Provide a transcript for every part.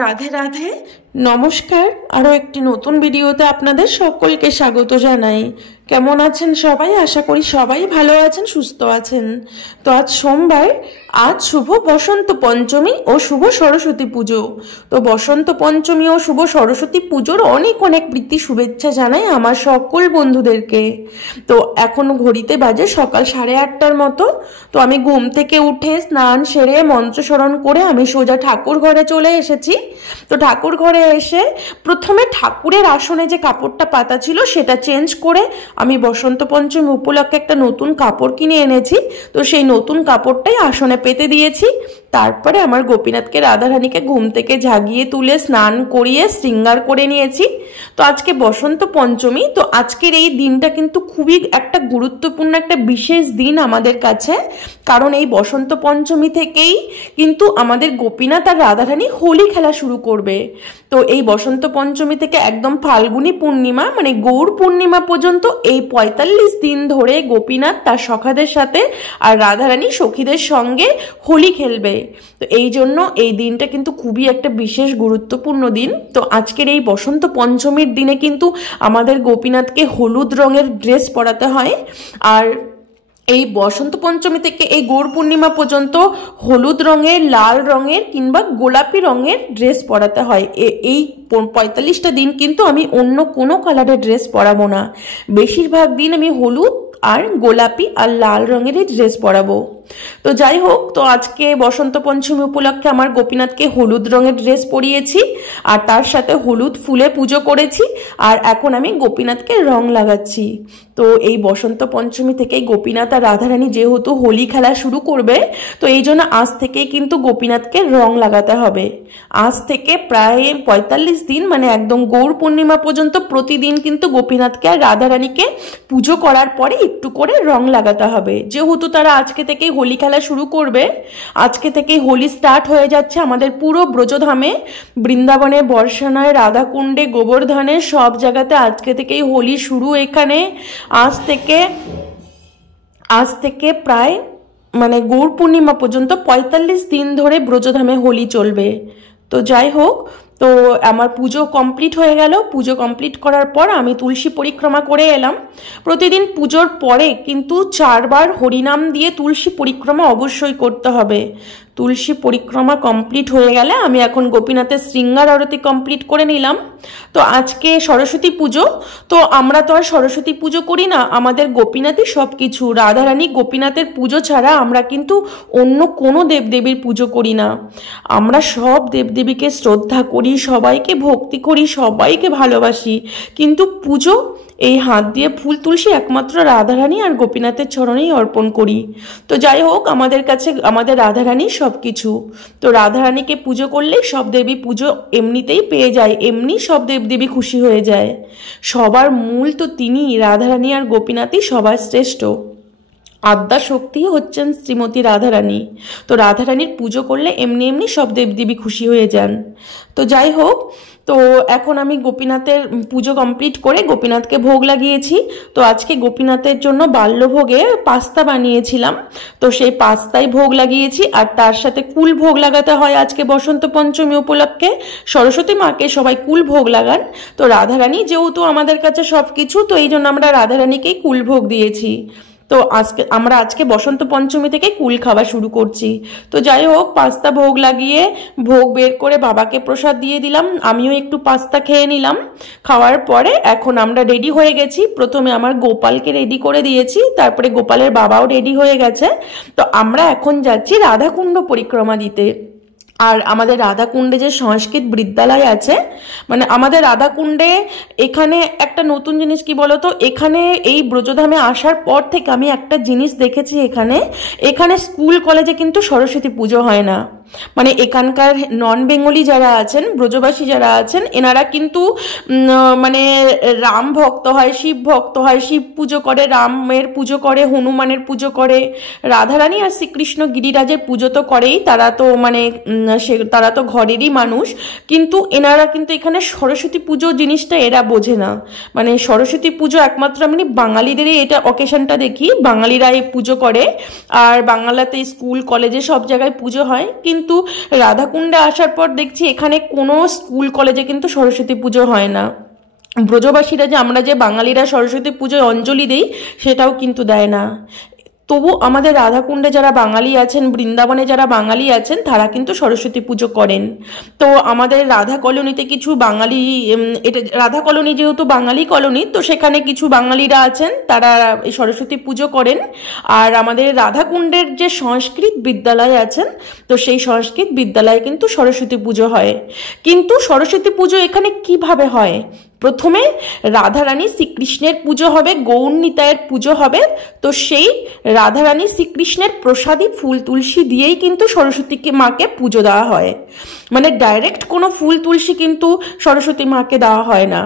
রাধে রাধে, নমস্কার। আরও একটি নতুন ভিডিওতে আপনাদের সকলকে স্বাগত জানাই। কেমন আছেন সবাই? আশা করি সবাই ভালো আছেন, সুস্থ আছেন। তো আজ সোমবার, আজ শুভ বসন্ত পঞ্চমী ও শুভ সরস্বতী পুজো। তো বসন্ত পঞ্চমী ও শুভ সরস্বতী পুজোর অনেক অনেক প্রীতি শুভেচ্ছা জানাই আমার সকল বন্ধুদেরকে। তো এখন ঘড়িতে বাজে সকাল 8:30টার মতো। তো আমি ঘুম থেকে উঠে স্নান সেরে মন্ত্রস্মরণ করে আমি সোজা ঠাকুর ঘরে চলে এসেছি। তো ঠাকুর ঘরে এসে প্রথমে ঠাকুরের আসনে যে কাপড়টা পাতা ছিল সেটা চেঞ্জ করে আমি বসন্ত পঞ্চমী উপলক্ষে একটা নতুন কাপড় কিনে এনেছি। তো সেই নতুন কাপড়টাই আসনে পেতে দিয়েছি। তারপরে আমার গোপীনাথকে, রাধারানীকে ঘুম থেকে জাগিয়ে তুলে স্নান করিয়ে শৃঙ্গার করে নিয়েছি। তো আজকে বসন্ত পঞ্চমী। তো আজকের এই দিনটা কিন্তু খুবই একটা গুরুত্বপূর্ণ একটা বিশেষ দিন আমাদের কাছে, কারণ এই বসন্ত পঞ্চমী থেকেই কিন্তু আমাদের গোপীনাথ আর রাধারানী হোলি খেলা শুরু করবে। তো এই বসন্ত পঞ্চমী থেকে একদম ফাল্গুনী পূর্ণিমা মানে গৌর পূর্ণিমা পর্যন্ত এই 45 দিন ধরে গোপীনাথ তার সখাদের সাথে আর রাধারানী সখীদের সঙ্গে হোলি খেলবে। তো এই জন্য এই দিনটা কিন্তু খুবই একটা বিশেষ গুরুত্বপূর্ণ দিন। তো আজকের এই বসন্ত পঞ্চমীর দিনে কিন্তু আমাদের গোপীনাথকে হলুদ রঙের ড্রেস পরাতে হয়। আর এই বসন্ত পঞ্চমী থেকে এই গৌর পূর্ণিমা পর্যন্ত হলুদ রঙের, লাল রঙের কিংবা গোলাপি রঙের ড্রেস পরাতে হয়। এই 45টা দিন কিন্তু আমি অন্য কোনো কালারের ড্রেস পরাবো না। বেশিরভাগ দিন আমি হলুদ আর গোলাপি আর লাল রঙেরই ড্রেস পরাবো। তো যাই হোক, তো আজকে বসন্ত পঞ্চমী উপলক্ষে আমার গোপীনাথকে হলুদ রঙের ড্রেস পরিয়েছি আর তার সাথে হলুদ ফুলে পুজো করেছি। আর এখন আমি গোপীনাথকে রং লাগাচ্ছি। তো এই বসন্ত পঞ্চমী থেকেই গোপীনাথ আর রাধারানী যেহেতু হোলি খেলা শুরু করবে, তো এই জন্য আজ থেকেই কিন্তু গোপীনাথকে রং লাগাতে হবে। আজ থেকে প্রায় 45 দিন মানে একদম গৌর পূর্ণিমা পর্যন্ত প্রতিদিন কিন্তু গোপীনাথকে আর রাধারানীকে পুজো করার পরে একটু করে রং লাগাতে হবে। যেহেতু তারা আজকে থেকেই হোলি খেলা শুরু করবে, আজকে থেকেই হোলি স্টার্ট হয়ে যাচ্ছে আমাদের পুরো ব্রজধামে, বৃন্দাবনে, বর্ষানায়, রাধাকুণ্ডে, গোবর্ধনে সব জায়গাতে আজকে থেকেই হোলি শুরু। এখানে আজ থেকে প্রায় মানে গৌর পূর্ণিমা পর্যন্ত 45 দিন ধরে ব্রজধামে হোলি চলবে। তো যাই হোক, তো আমার পুজো কমপ্লিট হয়ে গেল। পুজো কমপ্লিট করার পর আমি তুলসী পরিক্রমা করে এলাম। প্রতিদিন পুজোর পরে কিন্তু 4 বার হরিনাম দিয়ে তুলসী পরিক্রমা অবশ্যই করতে হবে। তুলসী পরিক্রমা কমপ্লিট হয়ে গেলে আমি এখন গোপীনাথের শৃঙ্গার আরতি কমপ্লিট করে নিলাম। তো আজকে সরস্বতী পুজো। তো আমরা তো আর সরস্বতী পুজো করি না, আমাদের গোপীনাথই সব কিছু। রাধারানী গোপীনাথের পুজো ছাড়া আমরা কিন্তু অন্য কোনো দেবদেবীর পুজো করি না। আমরা সব দেবদেবীকে শ্রদ্ধা করি, সবাইকে ভক্তি করি, সবাইকে ভালোবাসি, কিন্তু পুজো এই হাত দিয়ে ফুল তুলসী একমাত্র রাধারানী আর গোপীনাথের চরণেই অর্পণ করি। তো যাই হোক, আমাদের কাছে আমাদের রাধারানী সব কিছু। তো রাধারানীকে পুজো করলে সব দেবী পুজো এমনিতেই পেয়ে যায়, এমনি সব দেবদেবী খুশি হয়ে যায়। সবার মূল তো তিনি, রাধারানী আর গোপীনাথই সবার শ্রেষ্ঠ। আদ্যা শক্তি হচ্ছেন শ্রীমতী রাধারানী। তো রাধারানীর পুজো করলে এমনি এমনি সব দেবদেবী খুশি হয়ে যান। তো যাই হোক, তো এখন আমি গোপীনাথের পুজো কমপ্লিট করে গোপীনাথকে ভোগ লাগিয়েছি। তো আজকে গোপীনাথের জন্য বাল্যভোগে পাস্তা বানিয়েছিলাম, তো সেই পাস্তায় ভোগ লাগিয়েছি। আর তার সাথে কুল ভোগ লাগাতে হয় আজকে বসন্ত পঞ্চমী উপলক্ষে। সরস্বতী মাকে সবাই কুল ভোগ লাগান। তো রাধারানী যেহেতু আমাদের কাছে সব কিছু, তো এই জন্য আমরা রাধারানীকেই কুল ভোগ দিয়েছি। তো আমরা আজকে বসন্ত পঞ্চমী থেকে কুল খাওয়া শুরু করছি। তো যাই হোক, পাস্তা ভোগ লাগিয়ে ভোগ বের করে বাবাকে প্রসাদ দিয়ে দিলাম, আমিও একটু পাস্তা খেয়ে নিলাম। খাওয়ার পরে এখন আমরা রেডি হয়ে গেছি। প্রথমে আমার গোপালকে রেডি করে দিয়েছি, তারপরে গোপালের বাবাও রেডি হয়ে গেছে। তো আমরা এখন যাচ্ছি রাধাকুণ্ড পরিক্রমা দিতে। আর আমাদের রাধাকুণ্ডে যে সংস্কৃত বিদ্যালয় আছে, মানে আমাদের রাধাকুণ্ডে এখানে একটা নতুন জিনিস কি বলতো, এখানে এই ব্রজধামে আসার পর থেকে আমি একটা জিনিস দেখেছি, এখানে স্কুল কলেজে কিন্তু সরস্বতী পুজো হয় না। মানে এখানকার নন বেঙ্গলি যারা আছেন, ব্রজবাসী যারা আছেন, এনারা কিন্তু মানে রাম ভক্ত হয়, শিব ভক্ত হয়, শিব পুজো করে, রামের পুজো করে, হনুমানের পুজো করে, রাধারানী আর শ্রীকৃষ্ণ গিরিরাজের পুজো তো করেই। তারা তো মানে তারা তো ঘরেরই মানুষ, কিন্তু এনারা কিন্তু এখানে সরস্বতী পুজো জিনিসটা এরা বোঝে না। মানে সরস্বতী পুজো একমাত্র আমি বাঙালিদেরই এটা অকেশনটা দেখি, বাঙালিরা এই পুজো করে। আর বাংলাতে স্কুল কলেজে সব জায়গায় পুজো হয়, কিন্তু কিন্তু রাধাকুণ্ডে আসার পর দেখছি এখানে কোনো স্কুল কলেজে কিন্তু সরস্বতী পুজো হয় না। ব্রজবাসীরা যে আমরা যে বাঙালিরা সরস্বতী পুজোয় অঞ্জলি দেই সেটাও কিন্তু দেয় না। তবু আমাদের রাধাকুণ্ডে যারা বাঙালি আছেন, বৃন্দাবনে যারা বাঙালি আছেন, তারা কিন্তু সরস্বতী পুজো করেন। তো আমাদের রাধা কলোনিতে কিছু বাঙালি, এটা রাধা কলোনি যেহেতু বাঙালি কলোনি, তো সেখানে কিছু বাঙালিরা আছেন, তারা এই সরস্বতী পুজো করেন। আর আমাদের রাধাকুণ্ডের যে সংস্কৃত বিদ্যালয় আছেন, তো সেই সংস্কৃত বিদ্যালয়ে কিন্তু সরস্বতী পুজো হয়। কিন্তু সরস্বতী পুজো এখানে কিভাবে হয়? প্রথমে রাধারানী শ্রীকৃষ্ণের পুজো হবে, গৌর নিতাইয়ের পুজো হবে। তো সেই রাধারানী শ্রীকৃষ্ণের প্রসাদী ফুল তুলসী দিয়েই কিন্তু সরস্বতী মাকে পুজো দেওয়া হয়। মানে ডাইরেক্ট কোনো ফুল তুলসী কিন্তু সরস্বতী মাকে দেওয়া হয় না।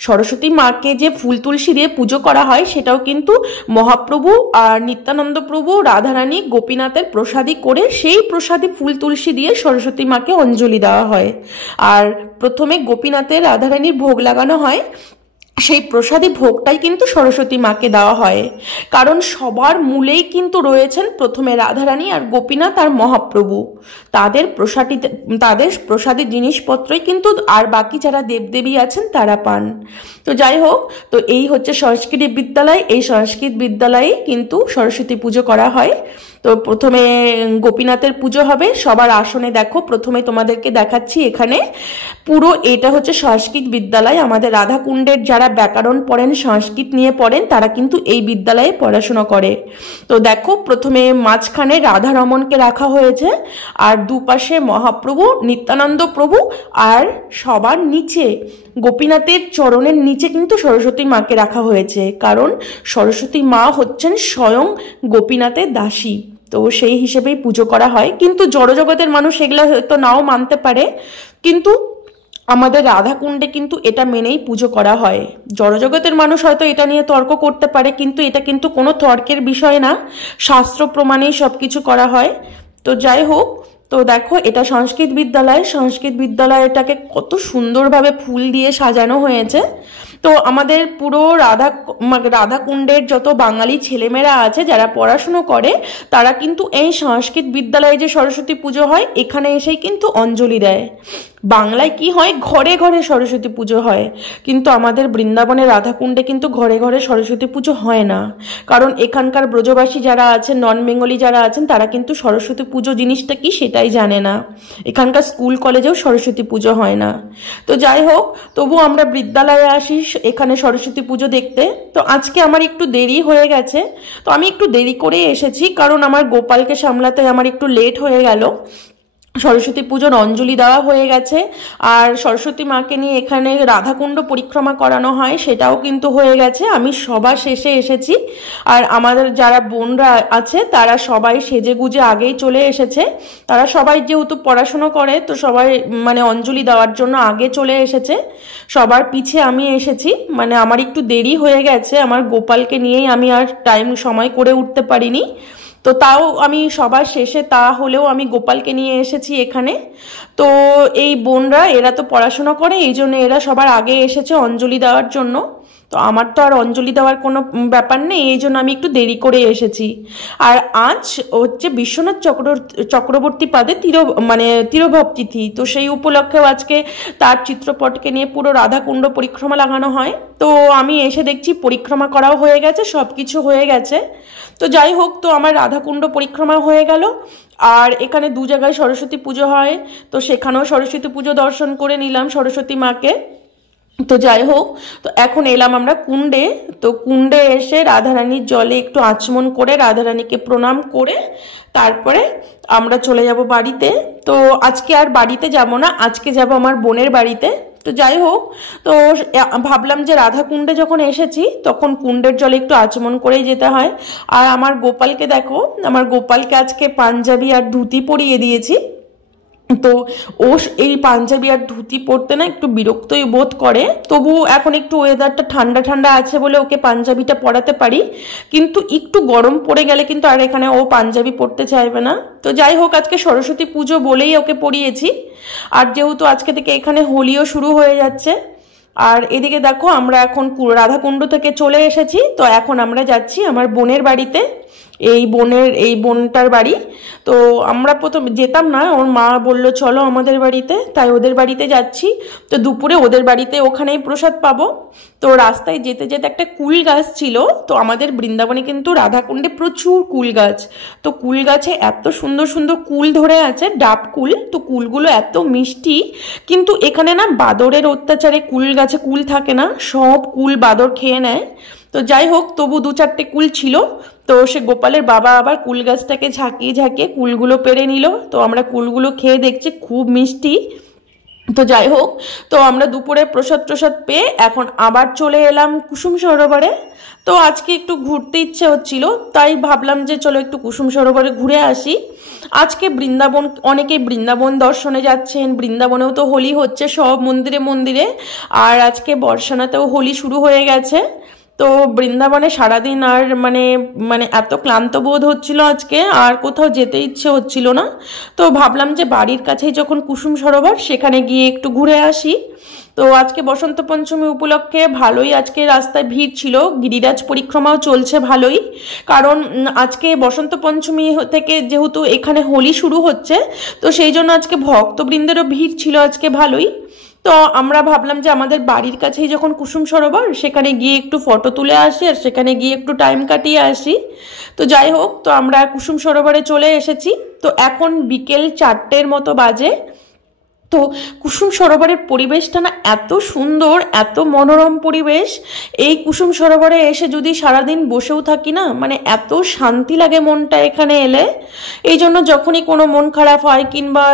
সরস্বতী মাকে যে ফুল তুলসী দিয়ে পুজো করা হয় সেটাও কিন্তু মহাপ্রভু আর নিত্যানন্দ প্রভু, রাধারানী, গোপীনাথের প্রসাদী করে সেই প্রসাদী ফুল তুলসী দিয়ে সরস্বতী মাকে অঞ্জলি দেওয়া হয়। আর প্রথমে গোপীনাথের, রাধারানীর ভোগ লাগানো হয়, সেই প্রসাদী ভোগটাই কিন্তু সরস্বতী মাকে দেওয়া হয়। কারণ সবার মূলেই কিন্তু রয়েছেন প্রথমে রাধারানী আর গোপীনাথ আর মহাপ্রভু। তাদের প্রসাদী জিনিসপত্রই কিন্তু আর বাকি যারা দেবদেবী আছেন তারা পান। তো যাই হোক, তো এই হচ্ছে সংস্কৃত বিদ্যালয়। এই সংস্কৃত বিদ্যালয়ে কিন্তু সরস্বতী পুজো করা হয়। তো প্রথমে গোপীনাথের পুজো হবে। সবার আসনে দেখো, প্রথমে তোমাদেরকে দেখাচ্ছি এখানে পুরো এটা হচ্ছে সংস্কৃত বিদ্যালয়। আমাদের রাধাকুণ্ডের যারা ব্যাকরণ পড়েন, সংস্কৃত নিয়ে পড়েন, তারা কিন্তু এই বিদ্যালয়ে পড়াশোনা করে। তো দেখো, প্রথমে মাঝখানে রাধারমণকে রাখা হয়েছে, আর দুপাশে মহাপ্রভু, নিত্যানন্দ প্রভু, আর সবার নিচে গোপীনাথের চরণের নিচে কিন্তু সরস্বতী মাকে রাখা হয়েছে। কারণ সরস্বতী মা হচ্ছেন স্বয়ং গোপীনাথের দাসী। তো সেই হিসেবেই পুজো করা হয়। কিন্তু জড়জগতের মানুষ এগুলো হয়তো নাও মানতে পারে, কিন্তু আমাদের রাধাকুণ্ডে কিন্তু এটা মেনেই পুজো করা হয়। জড়জগতের মানুষ হয়তো এটা নিয়ে তর্ক করতে পারে, কিন্তু এটা কিন্তু কোনো তর্কের বিষয় না, শাস্ত্র প্রমাণেই সব কিছু করা হয়। তো যাই হোক, তো দেখো এটা সংস্কৃত বিদ্যালয়। সংস্কৃত বিদ্যালয়টাকে কত সুন্দরভাবে ফুল দিয়ে সাজানো হয়েছে। তো আমাদের পুরো রাধাকুণ্ডের যত বাঙালি ছেলেমেয়েরা আছে যারা পড়াশুনো করে, তারা কিন্তু এই সংস্কৃত বিদ্যালয়ে যে সরস্বতী পুজো হয় এখানে এসেই কিন্তু অঞ্জলি দেয়। বাংলায় কি হয়, ঘরে ঘরে সরস্বতী পুজো হয়, কিন্তু আমাদের বৃন্দাবনের রাধাকুণ্ডে কিন্তু ঘরে ঘরে সরস্বতী পুজো হয় না। কারণ এখানকার ব্রজবাসী যারা আছেন, নন বেঙ্গলি যারা আছেন, তারা কিন্তু সরস্বতী পুজো জিনিসটা কি সেটাই জানে না। এখানকার স্কুল কলেজেও সরস্বতী পুজো হয় না। তো যাই হোক, তবু আমরা বিদ্যালয়ে আসি এখানে সরস্বতী পুজো দেখতে। তো আজকে আমার একটু দেরি হয়ে গেছে, তো আমি একটু দেরি করে এসেছি, কারণ আমার গোপালকে সামলাতে আমার একটু লেট হয়ে গেল। সরস্বতী পুজোর অঞ্জলি দেওয়া হয়ে গেছে, আর সরস্বতী মাকে নিয়ে এখানে রাধাকুণ্ড পরিক্রমা করানো হয় সেটাও কিন্তু হয়ে গেছে। আমি সবার শেষে এসেছি, আর আমাদের যারা বোনরা আছে তারা সবাই সেজে গুজে আগেই চলে এসেছে। তারা সবাই যেহেতু পড়াশুনো করে, তো সবাই মানে অঞ্জলি দেওয়ার জন্য আগে চলে এসেছে। সবার পিছে আমি এসেছি, মানে আমার একটু দেরি হয়ে গেছে। আমার গোপালকে নিয়েই আমি আর সময় করে উঠতে পারিনি। তো তাও আমি সবার শেষে তা হলেও আমি গোপালকে নিয়ে এসেছি এখানে। তো এই বোনরা এরা তো পড়াশোনা করে, এই জন্য এরা সবার আগে এসেছে অঞ্জলি দেওয়ার জন্য। তো আমার তো আর অঞ্জলি দেওয়ার কোনো ব্যাপার নেই, এই জন্য আমি একটু দেরি করে এসেছি। আর আজ হচ্ছে বিশ্বনাথ চক্রবর্তী পাদে তিরোভাব তিথি। তো সেই উপলক্ষেও আজকে তার চিত্রপটকে নিয়ে পুরো রাধাকুণ্ড পরিক্রমা লাগানো হয়। তো আমি এসে দেখছি পরিক্রমা করাও হয়ে গেছে, সব কিছু হয়ে গেছে। তো যাই হোক, তো আমার রাধাকুণ্ড পরিক্রমা হয়ে গেল। আর এখানে দু জায়গায় সরস্বতী পুজো হয়, তো সেখানেও সরস্বতী পুজো দর্শন করে নিলাম সরস্বতী মাকে। তো যাই হোক, তো এখন এলাম আমরা কুণ্ডে। তো কুণ্ডে এসে রাধারানীর জলে একটু আচমন করে রাধারানীকে প্রণাম করে তারপরে আমরা চলে যাব বাড়িতে। তো আজকে আর বাড়িতে যাব না, আজকে যাব আমার বোনের বাড়িতে। তো যাই হোক, তো ভাবলাম যে রাধাকুণ্ডে যখন এসেছি তখন কুণ্ডের জলে একটু আচমন করেই যেতে হয়। আর আমার গোপালকে দেখো, আমার গোপালকে আজকে পাঞ্জাবি আর ধুতি পরিয়ে দিয়েছি। তো ও এই পাঞ্জাবি আর ধুতি পরতে না একটু বিরক্তই বোধ করে, তবু এখন একটু ওয়েদারটা ঠান্ডা ঠান্ডা আছে বলে ওকে পাঞ্জাবিটা পরাতে পারি। কিন্তু একটু গরম পড়ে গেলে কিন্তু আর এখানে ও পাঞ্জাবি পরতে চাইবে না। তো যাই হোক, আজকে সরস্বতী পুজো বলেই ওকে পরিয়েছি। আর যেহেতু আজকে থেকে এখানে হোলিও শুরু হয়ে যাচ্ছে। আর এদিকে দেখো, আমরা এখন রাধাকুণ্ড থেকে চলে এসেছি। তো এখন আমরা যাচ্ছি আমার বোনের বাড়িতে। এই বোনটার বাড়ি। তো আমরা প্রথম যেতাম না, ওর মা বললো চলো আমাদের বাড়িতে, তাই ওদের বাড়িতে যাচ্ছি। তো দুপুরে ওদের বাড়িতে ওখানেই প্রসাদ পাবো। তো রাস্তায় যেতে যেতে একটা কুল গাছ ছিল। তো আমাদের বৃন্দাবনে কিন্তু রাধাকুণ্ডে প্রচুর কুল গাছ। তো কুল গাছে এত সুন্দর সুন্দর কুল ধরে আছে, ডাব কুল। তো কুলগুলো এত মিষ্টি, কিন্তু এখানে না বাদরের অত্যাচারে কুল গাছে কুল থাকে না, সব কুল বাদর খেয়ে নেয়। তো যাই হোক, তবু 2-4টে কুল ছিল। তো সে গোপালের বাবা আবার কুল গাছটাকে ঝাঁকিয়ে ঝাঁকিয়ে কুলগুলো পেরে নিল। তো আমরা কুলগুলো খেয়ে দেখছি খুব মিষ্টি। তো যাই হোক, তো আমরা দুপুরে প্রসাদ পেয়ে এখন আবার চলে এলাম কুসুম সরোবরে। তো আজকে একটু ঘুরতে ইচ্ছে হচ্ছিল, তাই ভাবলাম যে চলো একটু কুসুম সরোবরে ঘুরে আসি। আজকে বৃন্দাবন, অনেকেই বৃন্দাবন দর্শনে যাচ্ছেন। বৃন্দাবনেও তো হোলি হচ্ছে সব মন্দিরে মন্দিরে, আর আজকে বর্ষানাতেও হোলি শুরু হয়ে গেছে। তো বৃন্দাবনে সারাদিন আর মানে মানে এত ক্লান্ত বোধ হচ্ছিল আজকে, আর কোথাও যেতে ইচ্ছে হচ্ছিল না। তো ভাবলাম যে বাড়ির কাছেই যখন কুসুম সরোবর, সেখানে গিয়ে একটু ঘুরে আসি। তো আজকে বসন্ত পঞ্চমী উপলক্ষে ভালোই আজকে রাস্তায় ভিড় ছিল, গিরিরাজ পরিক্রমাও চলছে ভালোই। কারণ আজকে বসন্ত পঞ্চমী থেকে যেহেতু এখানে হোলি শুরু হচ্ছে, তো সেই জন্য আজকে ভক্তবৃন্দেরও ভিড় ছিল আজকে ভালোই। তো আমরা ভাবলাম যে আমাদের বাড়ির কাছেই যখন কুসুম সরোবর, সেখানে গিয়ে একটু ফটো তুলে আসি আর সেখানে গিয়ে একটু টাইম কাটিয়ে আসি। তো যাই হোক, তো আমরা কুসুম সরোবরে চলে এসেছি। তো এখন বিকেল 4টের মতো বাজে। তো কুসুম সরোবরের পরিবেশটা না এত সুন্দর, এত মনোরম পরিবেশ। এই কুসুম সরোবরে এসে যদি সারাদিন বসেও থাকি না, মানে এত শান্তি লাগে মনটা এখানে এলে। এই জন্য যখনই কোনো মন খারাপ হয় কিংবা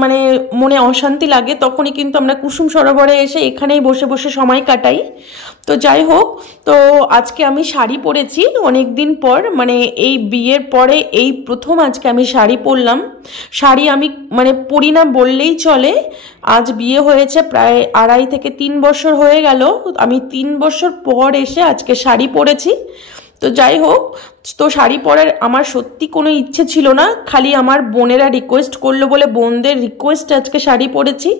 মানে মনে অশান্তি লাগে, তখনই কিন্তু আমরা কুসুম সরোবরে এসে এখানেই বসে বসে সময় কাটাই। তো যাই হোক, তো আজকে আমি শাড়ি পরেছি অনেক দিন পর, মানে এই বিয়ের পরে এই প্রথম আজকে আমি শাড়ি পরলাম। শাড়ি আমি মানে পরি না বললেই চলে। আজ বিয়ে হয়েছে প্রায় 2.5 থেকে 3 বছর হয়ে গেল, আমি 3 বছর পর এসে আজকে শাড়ি পরেছি। তো যাই হোক, তো শাড়ি পরার আমার সত্যি কোনো ইচ্ছে ছিল না, খালি আমার বোনেরা রিকোয়েস্ট করলো বলে বোনদের রিকোয়েস্টে আজকে শাড়ি পরেছি।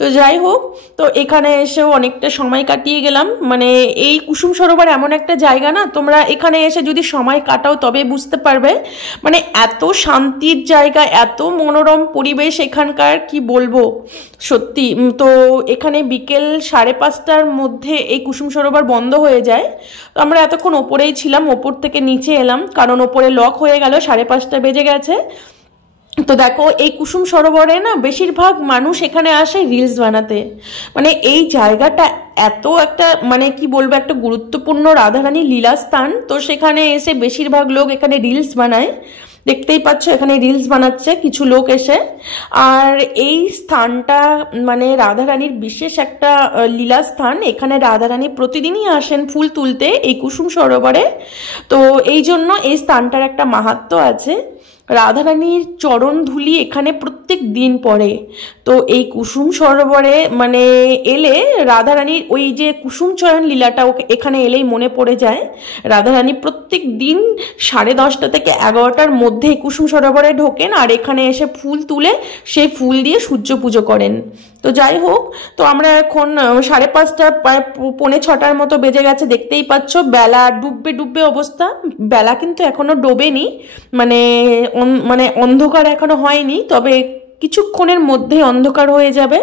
তো যাই হোক, তো এখানে এসেও অনেকটা সময় কাটিয়ে গেলাম। মানে এই কুসুম সরোবর এমন একটা জায়গা না, তোমরা এখানে এসে যদি সময় কাটাও তবে বুঝতে পারবে, মানে এত শান্তির জায়গা, এত মনোরম পরিবেশ এখানকার, কি বলবো সত্যি। তো এখানে বিকেল 5:30টার মধ্যে এই কুসুম সরোবর বন্ধ হয়ে যায়। তো আমরা এতক্ষণ ওপরেই ছিলাম, ওপর থেকে নিচে এলাম কারণ ওপরে লক হয়ে গেল, 5:30 বেজে গেছে। তো দেখো, এই কুসুম সরোবরে না বেশিরভাগ মানুষ এখানে আসে রিলস বানাতে। মানে এই জায়গাটা এত একটা মানে কি বলবো, একটা গুরুত্বপূর্ণ রাধারানী লীলাস্থান। তো সেখানে এসে বেশিরভাগ লোক এখানে রিলস বানায়। দেখতেই পাচ্ছ এখানে রিলস বানাচ্ছে কিছু লোক এসে। আর এই স্থানটা মানে রাধারানীর বিশেষ একটা লীলাস্থান। এখানে রাধারানী প্রতিদিনই আসেন ফুল তুলতে এই কুসুম সরোবরে। তো এই জন্য এই স্থানটার একটা মাহাত্ম্য আছে। রাধারানীর চরণ ধুলি এখানে প্রত্যেক দিন পড়ে। তো এই কুসুম সরোবরে মানে এলে রাধারানীর ওই যে কুসুম চয়ন লীলাটা এখানে এলেই মনে পড়ে যায়। রাধারানী প্রত্যেক দিন 10:30 থেকে 11টার মধ্যে কুসুম সরোবরে ঢোকেন আর এখানে এসে ফুল তুলে সেই ফুল দিয়ে সূর্য পুজো করেন। তো যাই হোক, তো আমরা এখন 5:30 প্রায় 5:45 মতো বেজে গেছে। দেখতেই পাচ্ছ বেলা ডুববে ডুববে অবস্থা। বেলা কিন্তু এখনো ডোবেনি, মানে মানে অন্ধকার এখনো হয়নি, তবে কিছুক্ষণের মধ্যেই অন্ধকার হয়ে যাবে।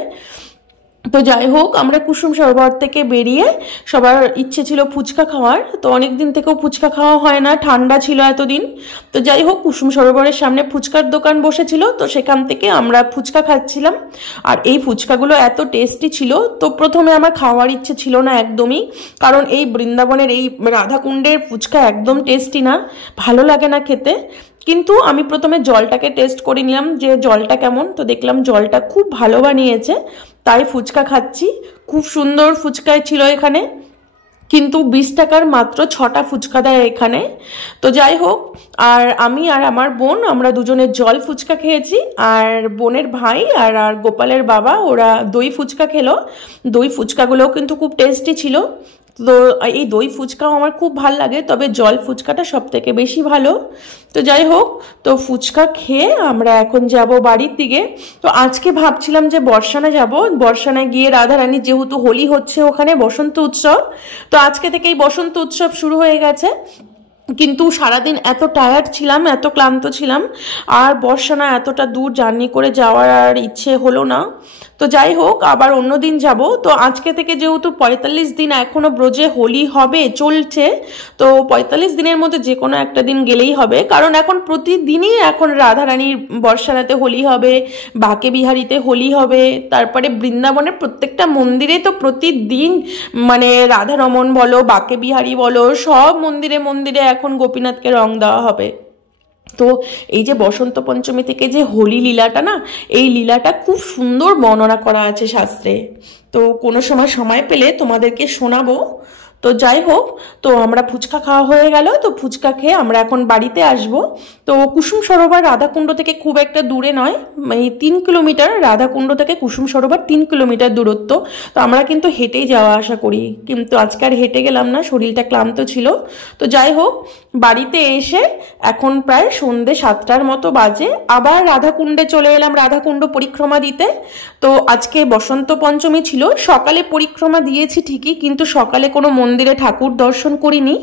তো যাই হোক, আমরা কুসুম সরোবর থেকে বেরিয়ে সবার ইচ্ছে ছিল ফুচকা খাওয়ার। তো অনেক দিন থেকেও ফুচকা খাওয়া হয় না, ঠান্ডা ছিল এতদিন। তো যাই হোক, কুসুম সরোবরের সামনে ফুচকার দোকান বসেছিল, তো সেখান থেকে আমরা ফুচকা খাচ্ছিলাম। আর এই ফুচকাগুলো এত টেস্টি ছিল। তো প্রথমে আমার খাওয়ার ইচ্ছে ছিল না একদমই, কারণ এই বৃন্দাবনের এই রাধাকুণ্ডের ফুচকা একদম টেস্টি না, ভালো লাগে না খেতে। কিন্তু আমি প্রথমে জলটাকে টেস্ট করে নিলাম যে জলটা কেমন। তো দেখলাম জলটা খুব ভালো বানিয়েছে, তাই ফুচকা খাচ্ছি। খুব সুন্দর ফুচকা ছিল এখানে, কিন্তু 20 টাকার মাত্র 6টা ফুচকা দেয় এখানে। তো যাই হোক, আর আমি আর আমার বোন আমরা দুজনের জল ফুচকা খেয়েছি, আর বোনের ভাই আর গোপালের বাবা ওরা দই ফুচকা খেলো। দই ফুচকাগুলোও কিন্তু খুব টেস্টি ছিল। তো এই দই ফুচকাও আমার খুব ভালো লাগে, তবে জল ফুচকাটা সব থেকে বেশি ভালো। তো যাই হোক, তো ফুচকা খেয়ে আমরা এখন যাব বাড়ির দিকে। তো আজকে ভাবছিলাম যে বর্ষানা যাব, বর্ষানায় গিয়ে রাধারানী যেহেতু হোলি হচ্ছে ওখানে বসন্ত উৎসব, তো আজকে থেকেই বসন্ত উৎসব শুরু হয়ে গেছে। কিন্তু সারাদিন এত টায়ার্ড ছিলাম, এত ক্লান্ত ছিলাম, আর বর্ষানা এতটা দূর জার্নি করে যাওয়ার আর ইচ্ছে হলো না। তো যাই হোক, আবার অন্য দিন যাব। তো আজকে থেকে যেহেতু 45 দিন এখনও ব্রজে হোলি হবে চলছে, তো 45 দিনের মধ্যে যে কোনো একটা দিন গেলেই হবে, কারণ এখন প্রতিদিনই এখন রাধারানীর বর্ষানাতে হোলি হবে, বাঁকে বিহারিতে হোলি হবে, তারপরে বৃন্দাবনের প্রত্যেকটা মন্দিরে তো প্রতিদিন মানে রাধারমণ বলো, বাঁকে বিহারি বলো, সব মন্দিরে মন্দিরে এখন গোপীনাথকে রং দেওয়া হবে। তো এই যে বসন্ত পঞ্চমী থেকে যে হোলি লীলাটা না, এই লীলাটা খুব সুন্দর বর্ণনা করা আছে শাস্ত্রে। তো কোনো সময় পেলে তোমাদেরকে শোনাবো। তো যাই হোক, তো আমরা ফুচকা খাওয়া হয়ে গেল, তো ফুচকা খেয়ে আমরা এখন বাড়িতে আসব। তো কুসুম সরোবর রাধাকুণ্ড থেকে খুব একটা দূরে নয়, এই 3 কিলোমিটার, রাধাকুণ্ড থেকে কুসুম সরোবর 3 কিলোমিটার দূরত্ব। তো আমরা কিন্তু হেঁটেই যাওয়া আসা করি, কিন্তু আজকে আর হেঁটে গেলাম না, শরীরটা ক্লান্ত ছিল। তো যাই হোক, বাড়িতে এসে এখন প্রায় সন্ধ্যে 7টার মতো বাজে, আবার রাধাকুণ্ডে চলে এলাম রাধাকুণ্ড পরিক্রমা দিতে। তো আজকে বসন্ত পঞ্চমী ছিল, সকালে পরিক্রমা দিয়েছি ঠিকই, কিন্তু সকালে কোনো মন্দিরে ঠাকুর দর্শন করিনি।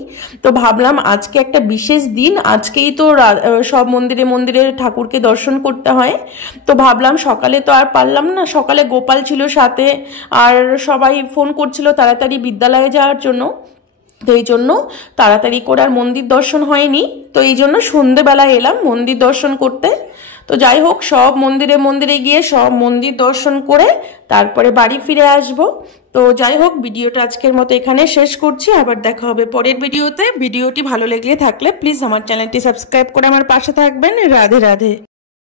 তো ভাবলাম আজকে একটা বিশেষ দিন, আজকেই তো সব মন্দিরে মন্দিরে ঠাকুরকে দর্শন করতে হয়। তো ভাবলাম সকালে তো আর পারলাম না, সকালে গোপাল ছিল সাথে, আর সবাই ফোন করছিল তাড়াতাড়ি বিদ্যালয়ে যাওয়ার জন্য। তো এই জন্য তাড়াতাড়ি করে আর মন্দির দর্শন হয়নি, তো এই জন্য সন্ধেবেলায় এলাম মন্দির দর্শন করতে। তো যাই হোক, সব মন্দিরে মন্দিরে গিয়ে সব মন্দির দর্শন করে তারপরে বাড়ি ফিরে আসব। তো যাই হোক, ভিডিওটা আজকের মতো এখানে শেষ করছি, আবার দেখা হবে পরের ভিডিওতে। ভিডিওটি ভালো লেগে থাকলে প্লিজ আমার চ্যানেলটি সাবস্ক্রাইব করে আমার পাশে থাকবেন। রাধে রাধে।